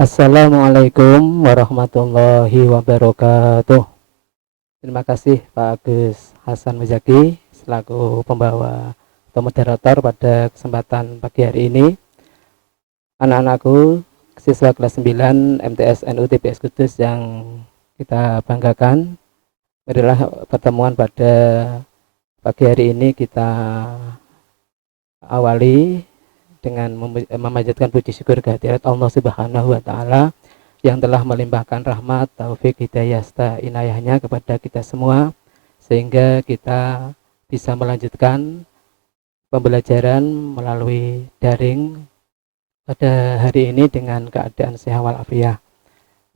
Assalamualaikum warahmatullahi wabarakatuh. Terima kasih Pak Agus Hasan Muzaki selaku pembawa atau moderator pada kesempatan pagi hari ini. Anak-anakku, siswa kelas 9 MTS NU TPS Kudus yang kita banggakan, marilah pertemuan pada pagi hari ini kita awali dengan memanjatkan puji syukur kehadirat Allah Subhanahu wa taala yang telah melimpahkan rahmat, taufik, hidayah serta inayahnya kepada kita semua sehingga kita bisa melanjutkan pembelajaran melalui daring pada hari ini dengan keadaan sehat walafiat.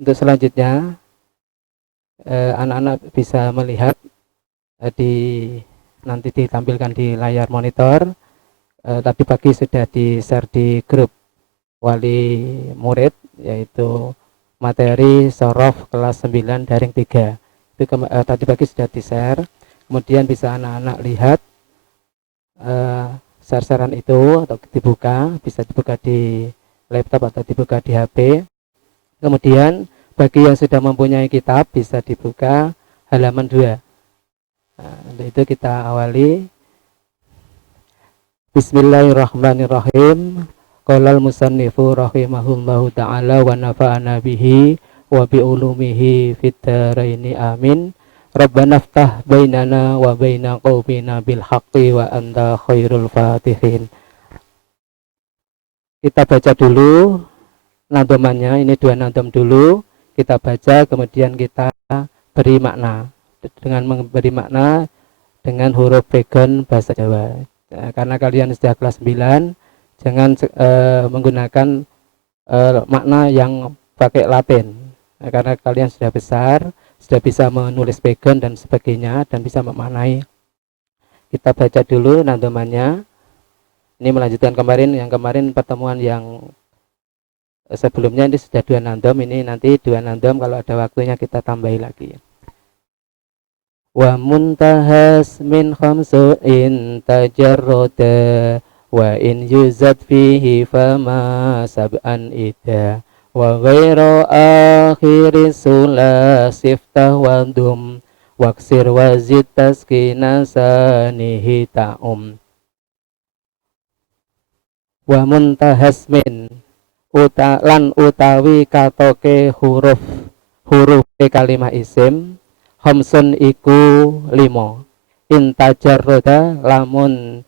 Untuk selanjutnya anak-anak bisa melihat nanti ditampilkan di layar monitor. Tadi pagi sudah di-share di grup wali murid, yaitu materi sorof kelas 9 daring 3. Itu tadi pagi sudah di-share. Kemudian bisa anak-anak lihat share-sharean itu atau bisa dibuka di laptop atau dibuka di HP. Kemudian bagi yang sudah mempunyai kitab bisa dibuka halaman 2. Untuk itu kita awali. Bismillahirrahmanirrahim. Qala al-musannifu rahimahullahu ta'ala wa nafa'ana bihi wa bi ulumihi fid dharaini amin. Rabbana iftah bainana wa baina qaumina bil haqqi wa anta khairul fatihin. Kita baca dulu nadhamannya, ini 2 nadham dulu. Kita baca kemudian kita beri makna. Dengan memberi makna dengan huruf pegon bahasa Jawa. Karena kalian sudah kelas 9, jangan menggunakan makna yang pakai Latin. Karena kalian sudah besar, sudah bisa menulis pegon dan sebagainya dan bisa memaknai. Kita baca dulu nadhamannya. Ini melanjutkan yang kemarin pertemuan yang sebelumnya ini sudah 2 nadham, ini nanti 2 nadham kalau ada waktunya kita tambahi lagi. Wa muntahas min khamsu'in tajarroda wa in yuzad fihi fama sab'an ida wa ghairu akhiri sulasifta wa dum waksir wazid taskina sanihi ta'um. Wa muntahas min lan utawi katoke huruf kalimah isim khamsun iku 5. Intajarroda lamun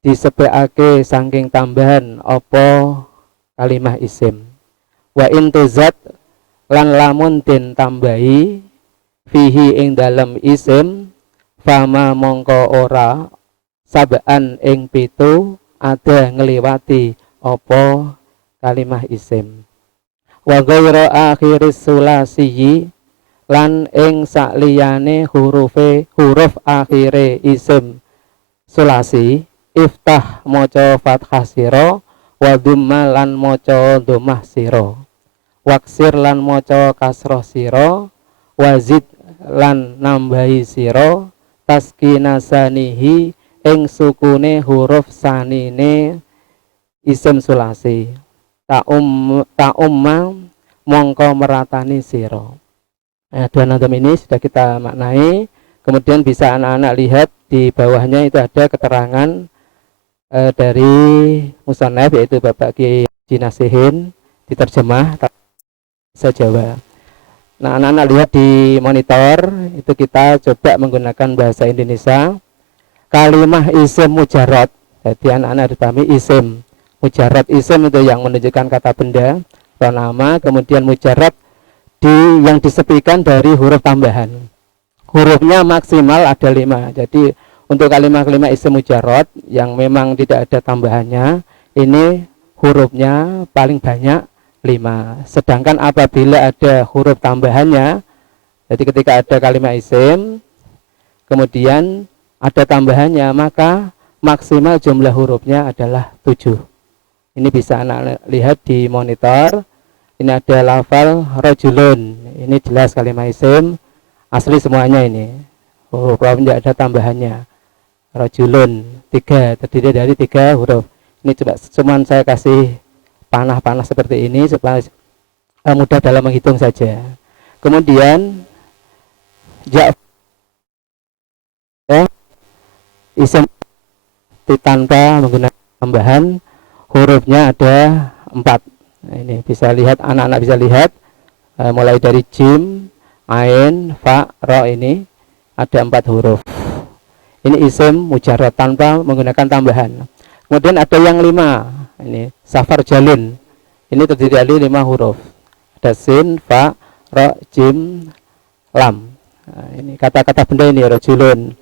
disebekake saking tambahan apa kalimah isim. Wa intuzat lan lamun den tambahi fihi ing dalem isim fama mongko ora sab'an ing 7 ada ngliwati apa kalimah isim. Wa ghairu akhiris sulasiyi lan ing sakliyane huruf akhire isim sulasi iftah maca fathah sira wa dhamma lan maca dhammah sira waksir lan maca kasrah sira wazid lan nambahi sira taskinasanihi ing sukune huruf sanine isim sulasi ta'umma mongko meratani sira. 2 nadham ini sudah kita maknai. Kemudian bisa anak-anak lihat di bawahnya itu ada keterangan dari musannaf, yaitu Bapak Kiai Haji Nasihin, diterjemah bahasa Jawa. Nah, anak-anak lihat di monitor itu kita coba menggunakan bahasa Indonesia. Kalimah isim mujarrad. Jadi anak-anak harus pahami isim. Mujarrad isim itu yang menunjukkan kata benda atau nama, kemudian mujarrad yang disepikan dari huruf tambahan. Hurufnya maksimal ada 5. Jadi untuk kalimah-kalimah isim mujarrad yang memang tidak ada tambahannya, ini hurufnya paling banyak 5. Sedangkan apabila ada huruf tambahannya, jadi ketika ada kalimah isim kemudian ada tambahannya, maka maksimal jumlah hurufnya adalah 7. Ini bisa anak lihat di monitor. Ini ada lafal rajulun. Ini jelas kalimah isim asli semuanya ini. Huruf tidak ada tambahannya. Rajulun 3, terdiri dari 3 huruf. Ini coba cuman saya kasih panah-panah seperti ini supaya mudah dalam menghitung saja. Kemudian isim tanpa menggunakan tambahan, hurufnya ada 4. Nah, ini bisa lihat, anak-anak bisa lihat mulai dari jim, ain, fa, ro, ini ada 4 huruf. Ini isim mujarrad tanpa menggunakan tambahan. Kemudian ada yang 5, ini safar jalun, ini terdiri dari 5 huruf. Ada sin, fa, ro, jim, lam. Nah, ini kata-kata benda ini rojulun,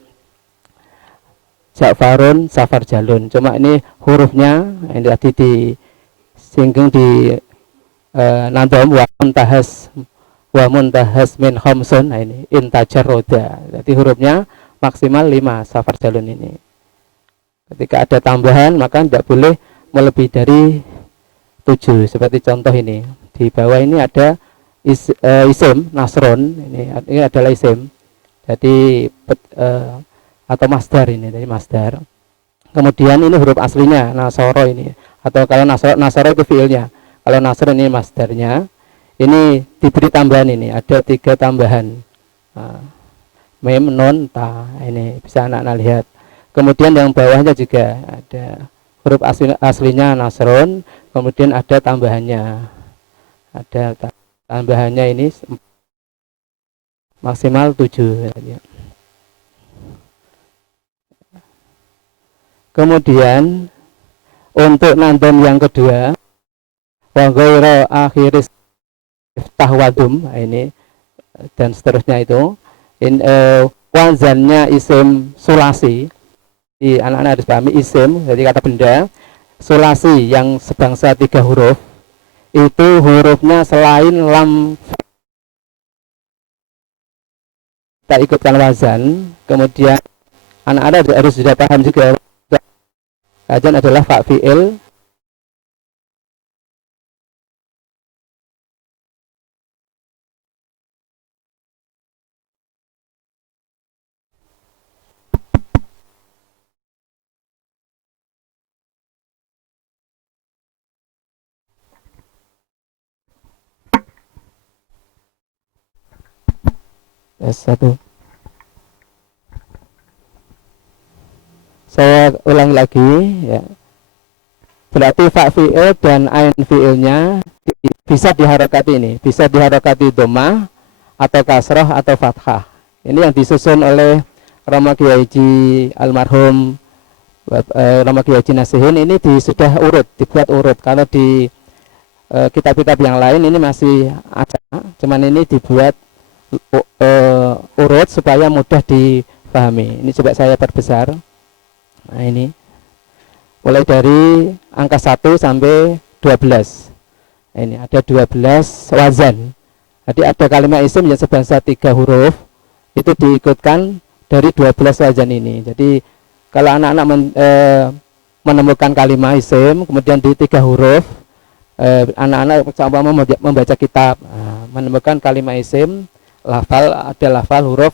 Ja'farun, safar jalun. Cuma ini hurufnya ini tadi disinggung di nadom wa muntahas min khamsun. Nah, ini intajar roda. Jadi hurufnya maksimal 5 safar jalun ini. Ketika ada tambahan maka tidak boleh melebihi dari 7. Seperti contoh ini. Di bawah ini ada isim nasron. Ini adalah isim. Jadi atau masdar ini, dari masdar. Kemudian ini huruf aslinya nasoro ini, atau kalau nasoro itu fiilnya, kalau nasr ini masdarnya. Ini diberi tambahan, ini ada 3 tambahan, mem, non, ta. Ini bisa anak-anak lihat. Kemudian yang bawahnya juga ada huruf aslinya nasron, kemudian ada tambahannya, ini maksimal 7. Kemudian untuk nadom yang kedua, wa ghairu akhiris tahwadum, ini dan seterusnya itu. Wazannya isim sulasi. Di anak-anak harus pahami isim, jadi kata benda sulasi yang sebangsa 3 huruf, itu hurufnya selain lam kita ikutkan wazan. Kemudian anak-anak harus sudah paham juga wazan adalah fa fi'il. Satu. Saya ulangi lagi ya. Berarti fa fi'il dan ain fi'ilnya bisa diharokati, ini bisa diharokati dhammah atau kasroh atau fathah. Ini yang disusun oleh Rama Kiai Haji almarhum Rama Kiai Haji Nasihin. Ini sudah urut, dibuat urut. Kalau di kitab-kitab yang lain ini masih ada, cuman ini dibuat urut supaya mudah dipahami. Ini coba saya perbesar. Nah, ini mulai dari angka 1 sampai 12. Nah, ini ada 12 wazan. Jadi ada kalimat isim yang sebangsa 3 huruf, itu diikutkan dari 12 wazan ini. Jadi kalau anak-anak menemukan kalimat isim kemudian di 3 huruf, anak-anak coba membaca kitab, menemukan kalimat isim lafal, ada lafal huruf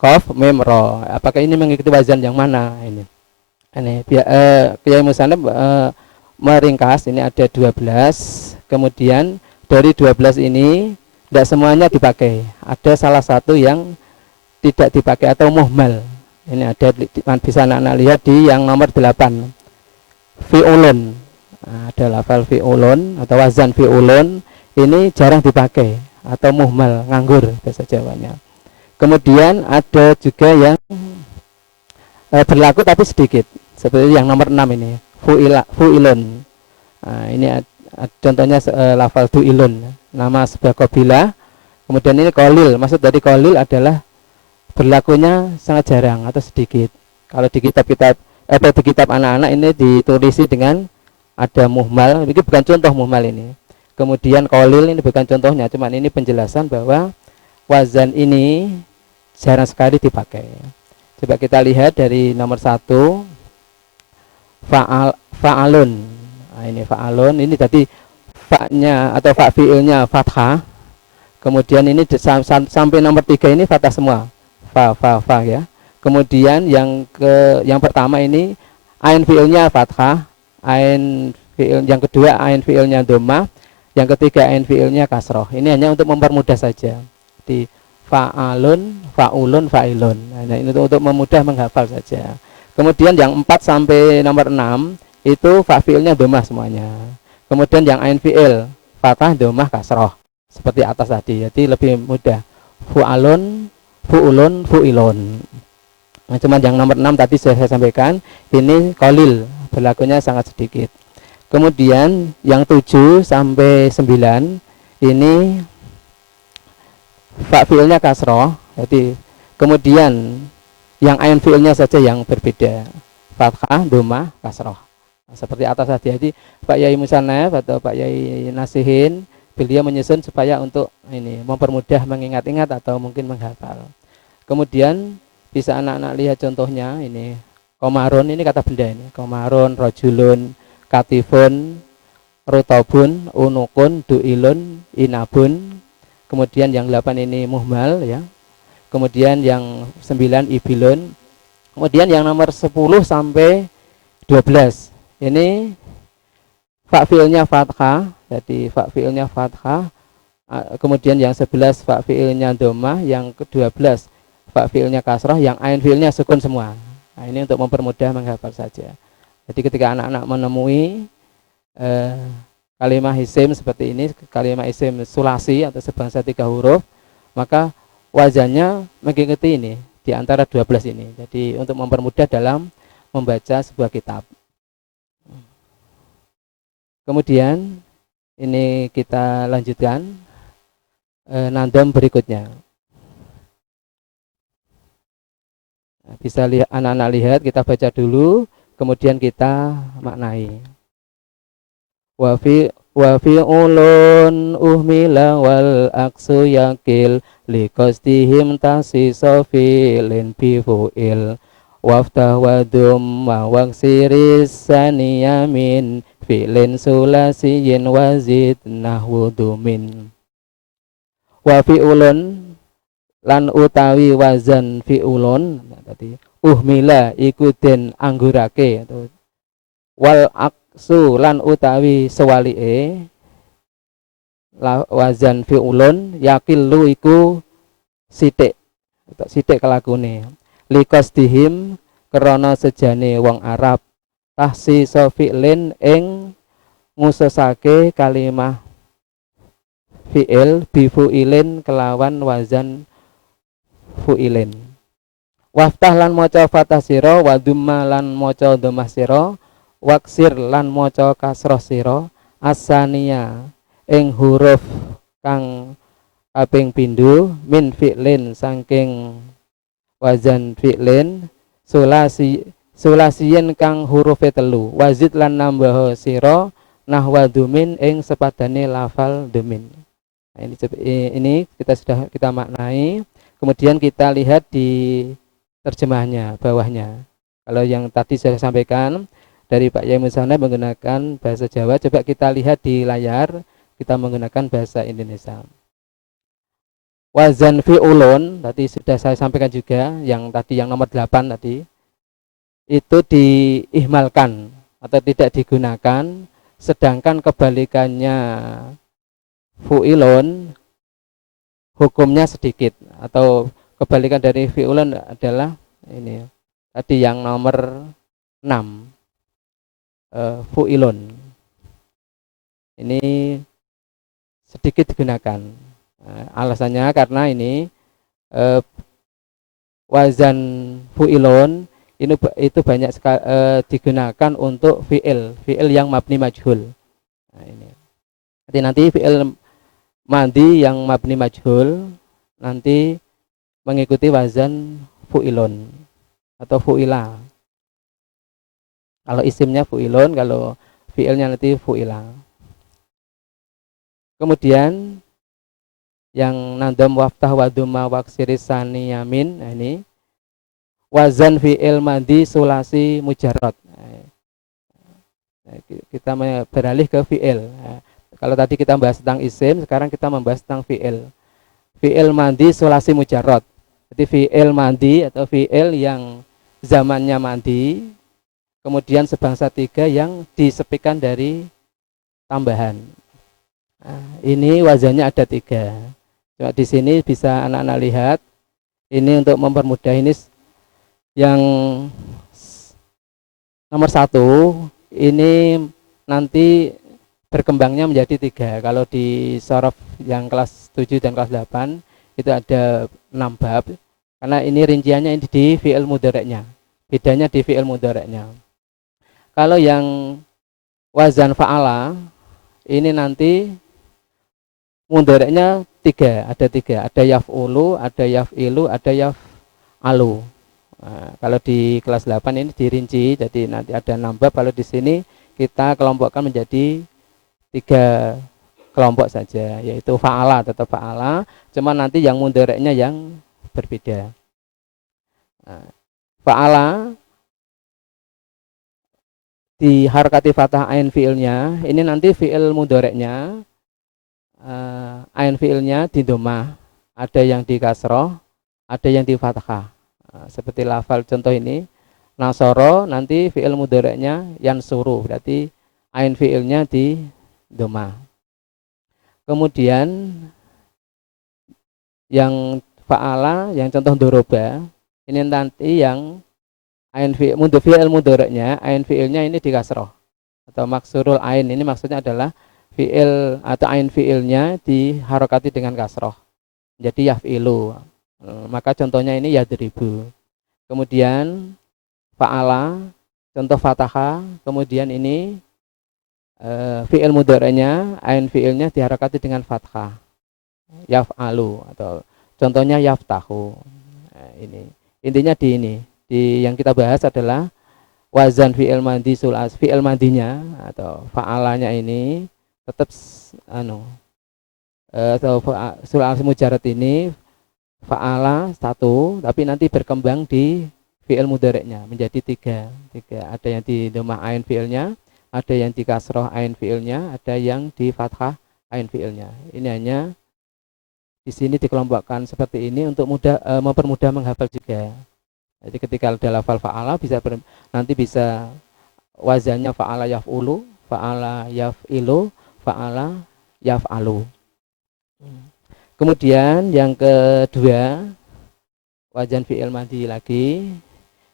qaf, mim, ro. Apakah ini mengikuti wazan yang mana? Ini Kiai Musanib meringkas, ini ada 12. Kemudian dari 12 ini tidak semuanya dipakai. Ada salah satu yang tidak dipakai atau muhmal. Ini ada, bisa anak-anak lihat di yang nomor 8. Fi'ulun. Ada lafal fi'ulun atau wazan fi'ulun, ini jarang dipakai atau muhmal, nganggur bahasa Jawanya. Kemudian ada juga yang berlaku tapi sedikit, seperti yang nomor 6 ini, fu'ilun. Nah, ini contohnya lafal du'ilun, nama sebuah qabilah. Kemudian ini qalil, maksud dari qalil adalah berlakunya sangat jarang atau sedikit. Kalau di kitab-kitab di kitab anak-anak ini ditulisi dengan ada muhmal, ini bukan contoh muhmal ini. Kemudian qalil ini bukan contohnya, cuman ini penjelasan bahwa wazan ini jarang sekali dipakai. Coba kita lihat dari nomor 1, fa'alun. Nah, ini fa'alun, ini tadi fa-nya atau fa fi'ilnya fathah. Kemudian ini sampai nomor 3 ini fathah semua. Fa ya. Kemudian yang pertama ini ain fi'ilnya fathah, ain fi'il yang kedua ain fi'ilnya dhammah, Yang ketiga ain fiilnya kasroh. Ini hanya untuk mempermudah saja. Di fa'alun, fa'ulun, fa'ilun. Nah, ini untuk memudah menghafal saja. Kemudian yang 4 sampai nomor 6 itu fa fiilnya domah semuanya. Kemudian yang ain fiil fathah domah kasroh seperti atas tadi. Jadi lebih mudah. Fu'alun, fu'ulun, fu'ilun. Nah, cuman yang nomor 6 tadi sudah saya sampaikan, ini kolil, berlakunya sangat sedikit. Kemudian yang 7 sampai 9 ini fa fiilnya kasroh. Jadi kemudian yang ain fiilnya saja yang berbeda, fathah, domah, kasroh. Nah, seperti atas tadi. Jadi Pak Yai Musanaf atau Pak Yai Nasihin, beliau menyusun supaya untuk ini mempermudah mengingat-ingat atau mungkin menghafal. Kemudian bisa anak-anak lihat contohnya ini. Komarun ini kata benda ini. Komarun, rojulun, katifun, rutobun, unukun, duilun, inabun. Kemudian yang 8 ini muhmal ya. Kemudian yang 9 ibilun. Kemudian yang nomor 10 sampai 12 ini fa fiilnya fathah. Jadi fa fiilnya fathah. Kemudian yang 11 fa fiilnya domah, yang ke-12 fa fiilnya kasrah, yang ain fiilnya sukun semua. Nah, ini untuk mempermudah menghafal saja. Jadi ketika anak-anak menemui kalimat isim seperti ini, kalimat isim sulasi atau sebangsa 3 huruf, maka wazannya mengikuti ini di antara 12 ini. Jadi untuk mempermudah dalam membaca sebuah kitab. Kemudian ini kita lanjutkan nandom berikutnya. Bisa lihat, anak-anak lihat, kita baca dulu, kemudian kita maknai. Wa fi'ulun uhmila wal aksu yakil liqastihim tasiso fi'lin bifu'il waftah wadum wa waksiris saniyamin fi'lin sulasiyin wazid nahwudumin. Wa fi'ulun lan utawi wazan fi'ulun tadi uhmila iku den anggurake atau wal aksu lan utawi sewalike wazan fi'ulun yakilu iku sithik atau sithik kelakune liqastihim krana sejane wong Arab tahsisa fi'lin ing ngususake kalimah fi'il bifu'ilin kelawan wazan fu'ilin. Waftah lan maca fathah sira, wa dhumma lan maca dhammah sira, waksir lan maca kasrah sira, asaniya ing huruf kang kaping pindho min fi'lin saking wazan fi'lin sulasiyen kang hurufe telu, wazid lan nambah sira nahwa dhumin ing sepadane lafal dhumin. Nah, ini kita maknai. Kemudian kita lihat di terjemahnya bawahnya. Kalau yang tadi saya sampaikan dari Pak Yai Musana menggunakan bahasa Jawa, coba kita lihat di layar kita menggunakan bahasa Indonesia. Wazan fi'ulun tadi sudah saya sampaikan juga, yang tadi yang nomor 8 tadi itu diihmalkan atau tidak digunakan, sedangkan kebalikannya fu'ilun hukumnya sedikit, atau kebalikan dari fi'ulan adalah ini tadi yang nomor 6 fu'ilun ini sedikit digunakan. Alasannya karena ini wazan fu'ilun itu banyak sekali digunakan untuk fi'il yang mabni majhul. Nah, ini nanti fi'il madi yang mabni majhul nanti mengikuti wazan fu'ilun atau fu'ila. Kalau isimnya fu'ilun, kalau fi'ilnya nanti fu'ila. Kemudian yang nandam waftah waduma waksiris saniyamin, nah ini wazan fi'il madi sulasi mujarrad. Nah, kita beralih ke fi'il. Nah, kalau tadi kita membahas tentang isim, sekarang kita membahas tentang fi'il. Fi'il madi sulasi mujarrad. Jadi fi'il madi atau fi'il yang zamannya madi, kemudian sebangsa 3 yang disepikan dari tambahan. Ini wazannya ada 3. Coba di sini bisa anak-anak lihat. Ini untuk mempermudah, ini yang nomor 1 ini nanti berkembangnya menjadi 3. Kalau di sorof yang kelas 7 dan kelas 8 itu ada 6 bab. Karena ini rinciannya ini di fi'il mudhari'nya. Bedanya di fi'il mudhari'nya. Kalau yang wazan fa'ala ini nanti mudhari'nya 3, ada 3. Ada yaf'ulu, ada yaf'ilu, ada yaf'alu. Nah, kalau di kelas 8 ini dirinci, jadi nanti ada 6 bab. Kalau di sini kita kelompokkan menjadi 3 kelompok saja, yaitu fa'ala, tetap fa'ala, cuma nanti yang mudhari'nya yang berbeda. Nah, fa'ala di harakati fathah ain fi'ilnya, ini nanti fi'il mudhari'nya, ain fi'ilnya di domah, ada yang di kasroh, ada yang di fathah. Seperti lafal contoh ini, nasoro, nanti fi'il mudhari'nya yansuru, berarti ain fi'ilnya di domah. Kemudian yang fa'ala, yang contoh doroba, ini nanti yang ain fi'il mudhari'nya, ain fi'ilnya ini di kasroh atau maksurul ain, ini maksudnya adalah fi'il atau ain fi'ilnya diharokati dengan kasroh, jadi yaf'ilu. Maka contohnya ini yadribu. Kemudian fa'ala, contoh fataha, kemudian ini fi'il mudhari'nya, ain fi'ilnya diharokati dengan fathah, yaf'alu, atau contohnya yaftahu. Ini intinya di ini, di yang kita bahas adalah wazan fi'il madi sulas, fi'il madinya atau fa'alanya ini tetap atau sulas mujarad ini fa'ala 1, tapi nanti berkembang di fi'il mudhari'nya menjadi 3. Ada yang di domah ain fi'ilnya, ada yang di kasroh ain fi'ilnya, ada yang di fathah ain fi'ilnya. Ini hanya di sini dikelompokkan seperti ini untuk mempermudah menghafal juga. Jadi ketika ada lafal fa'ala nanti bisa wazannya fa'ala yaf'ulu, fa'ala yaf'ilu, fa'ala yaf'alu. Kemudian yang kedua, wazan fi'il madi lagi.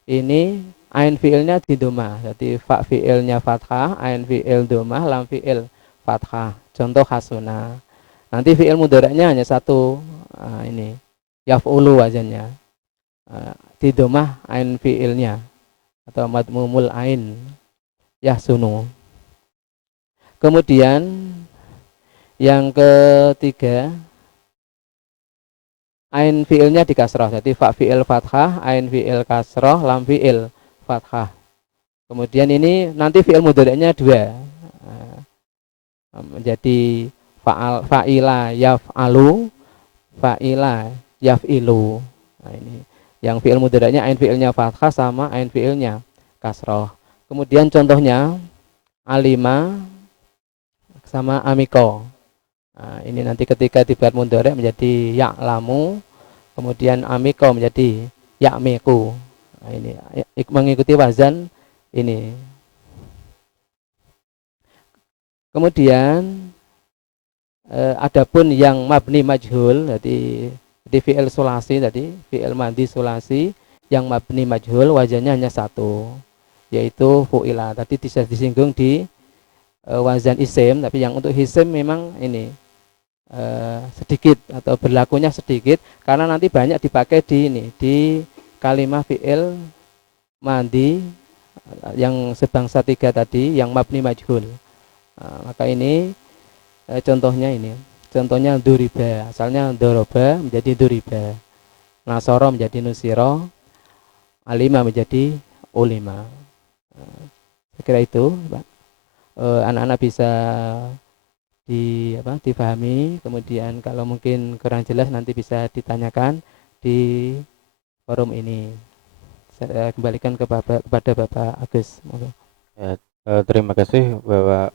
Ini ain fi'ilnya di domah. Jadi fa fi'ilnya fathah, ain fi'il domah, lam fi'il fathah. Contoh hasuna. Nanti fi'il mudhari'nya hanya 1. Ini yaf'ulu wazannya. Di domah ain fi'ilnya atau madmumul ain yahsunu. Kemudian yang ketiga, ain fi'ilnya di kasroh, jadi fa fi'il fathah, ain fi'il kasroh, lam fi'il fathah. Kemudian ini nanti fi'il mudhari'nya 2, menjadi fa'ila yaf'alu, fa'ila yaf'ilu. Nah, ini yang fi'il mudhari'nya ain fi'ilnya fathah sama ain fi'ilnya kasroh. Kemudian contohnya alima sama amiko. Nah, ini nanti ketika dibuat mudhari' menjadi ya'lamu, kemudian amiko menjadi ya'miku. Nah, ini mengikuti wazan ini. Kemudian adapun yang mabni majhul, jadi di fi'il sulasi tadi, fi'il madi sulasi yang mabni majhul wazannya hanya 1, yaitu fu'ila. Tadi bisa disinggung di wazan isim, tapi yang untuk isim memang ini sedikit atau berlakunya sedikit karena nanti banyak dipakai di ini, di kalimah fi'il madi yang sebangsa 3 tadi yang mabni majhul. Maka ini contohnya ini, contohnya duriba, asalnya doroba menjadi duriba, nasoro menjadi nusiro, alima menjadi ulima. Saya kira itu Pak. Anak-anak bisa dipahami. Kemudian kalau mungkin kurang jelas nanti bisa ditanyakan di forum ini. Saya kembalikan kepada Bapak Agus. Ya, terima kasih Bapak